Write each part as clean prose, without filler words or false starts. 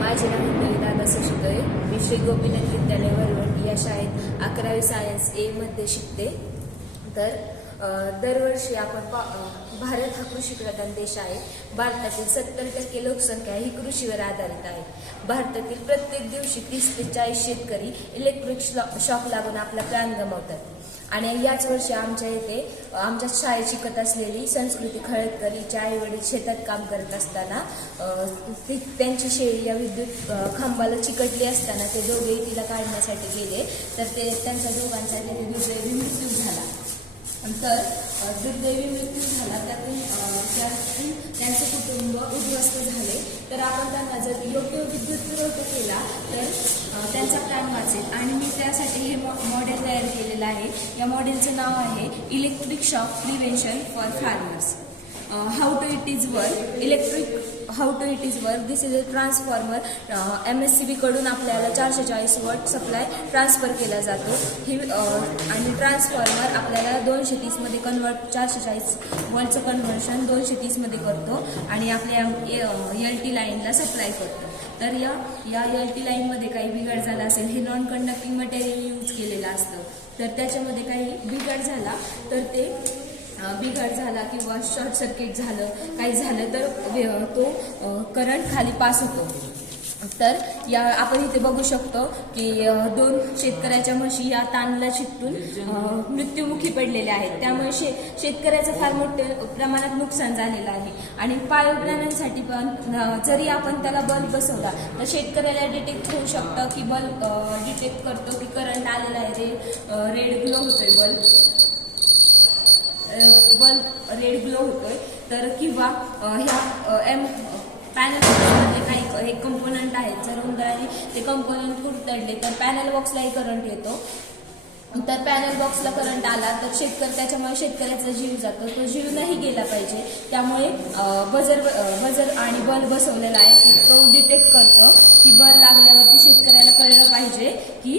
माझे नाव दादा सुशुदय. मी श्री गोपीनाथ विद्यालय वरवंटी या शाळेत 11वी सायन्स ए मध्ये शिकते. तर दरवर्षी आपण भारत हा कृषीप्रधान देश आहे. भारतातील 70% लोकसंख्या ही कृषीवर आधारित आहे. भारतातील प्रत्येक दिवशी 30 ते 40 शेतकरी इलेक्ट्रिक शॉक लागून आपला प्राण गमावतात. आणि याच वर्षी आमच्या इथे आमच्या शाळेत शिकत असलेली संस्कृती खळदकर हिचे आई वडील शेतात काम करत असताना त्यांची शेळी या विद्युत खांबाला चिकटली असताना ते दोघेही तिला काढण्यासाठी गेले. तर त्यांच्या दोघांचा तिथे दुर्दैवी मृत्यू झाला. तर दुर्दैवी मृत्यू झाला त्यातून त्यांचे कुटुंब उद्ध्वस्त झाले. तर आपण त्यांना जर योग्य विद्युत पुरवठा केला तर त्यांचा प्राण वाचेल. आणि मी त्यासाठी हे मॉडेल तयार केलेलं आहे. या मॉडेलचं नाव आहे electric shock prevention for farmers. How to it is work. This is a transformer. MSCB कडून आपल्याला 440 वॉट सप्लाय ट्रान्सफर केला जातो. आणि ट्रान्सफॉर्मर आपल्याला 230 मध्ये कन्वर्ट 440 वॉटचं कन्व्हर्शन 230 मध्ये करतो आणि आपल्या LT लाईनला सप्लाय करतो. तर या LT लाईनमध्ये काही बिघाड झाला असेल, हे नॉन कंडक्टिंग मटेरियल यूज केलेलं असतं. तर त्याच्यामध्ये काही बिघाड झाला तर ते बिघाड झाला किंवा शॉर्ट सर्किट झालं काही झालं तर तो करंट खाली पास होतो. तर आपण इथे बघू शकतो की 2 शेतकऱ्याच्या म्हशी या ताणला चिकटून मृत्युमुखी पडलेल्या आहेत. त्यामुळे शेतकऱ्याचं फार मोठ्या प्रमाणात नुकसान झालेलं आहे. आणि पाळीव प्राण्यांसाठी पण जरी आपण त्याला बल्ब बसवला तर शेतकऱ्याला डिटेक्ट होऊ शकतं की बल्ब डिटेक्ट करतो की करंट आलेला आहे. रेड ग्लो होतोय बल्ब रेड ग्लो होतोय. तर किंवा ह्या पॅनल काही एक कंपोनंट आहेत, जर उंदराने ते कंपोनंट कुरतडले तर पॅनल बॉक्सलाही करंट येतो. तर पॅनल बॉक्सला करंट आला तर त्याच्यामुळे शेतकऱ्याचा जीव जातो. तो जीव नाही गेला पाहिजे. त्यामुळे बजर आणि बल्ब बसवलेला आहे तो डिटेक्ट करतो की बल्ब लागल्यावरती शेतकऱ्याला कळलं पाहिजे की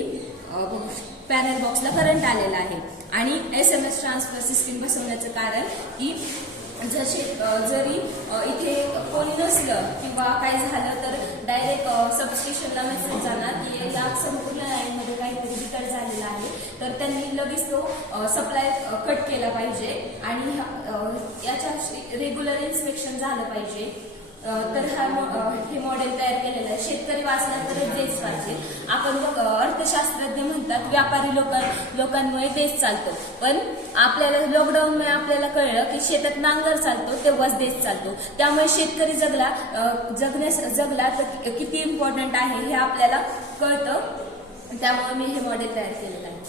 पॅनल बॉक्सला करंट आलेला आहे. आणि SMS ट्रान्सफर सिस्टीम बसवण्याचं कारण की जरी इथे कोणी नसलं किंवा काय झालं तर डायरेक्ट सबस्टेशनला मेसेज जाणार की या संपूर्ण लाईनमध्ये काहीतरी बिघाड झालेला आहे. तर त्यांनी लगेच तो सप्लाय कट केला पाहिजे आणि याच्या रेग्युलर इन्स्पेक्शन झालं पाहिजे. तर हे मॉडेल तयार केलेलं आहे. शेतकरी वाचला तरच देश वाचेल. आपण अर्थशास्त्रज्ञ म्हणतात व्यापारी लोकांमुळे देश चालतो. पण आपल्याला लॉकडाऊनमुळे आपल्याला कळलं की शेतात नांगर चालतो तेव्हाच देश चालतो. त्यामुळे शेतकरी जगला तर किती इम्पॉर्टंट आहे हे आपल्याला कळतं. त्यामुळे मी हे मॉडेल तयार केलेलं आहे.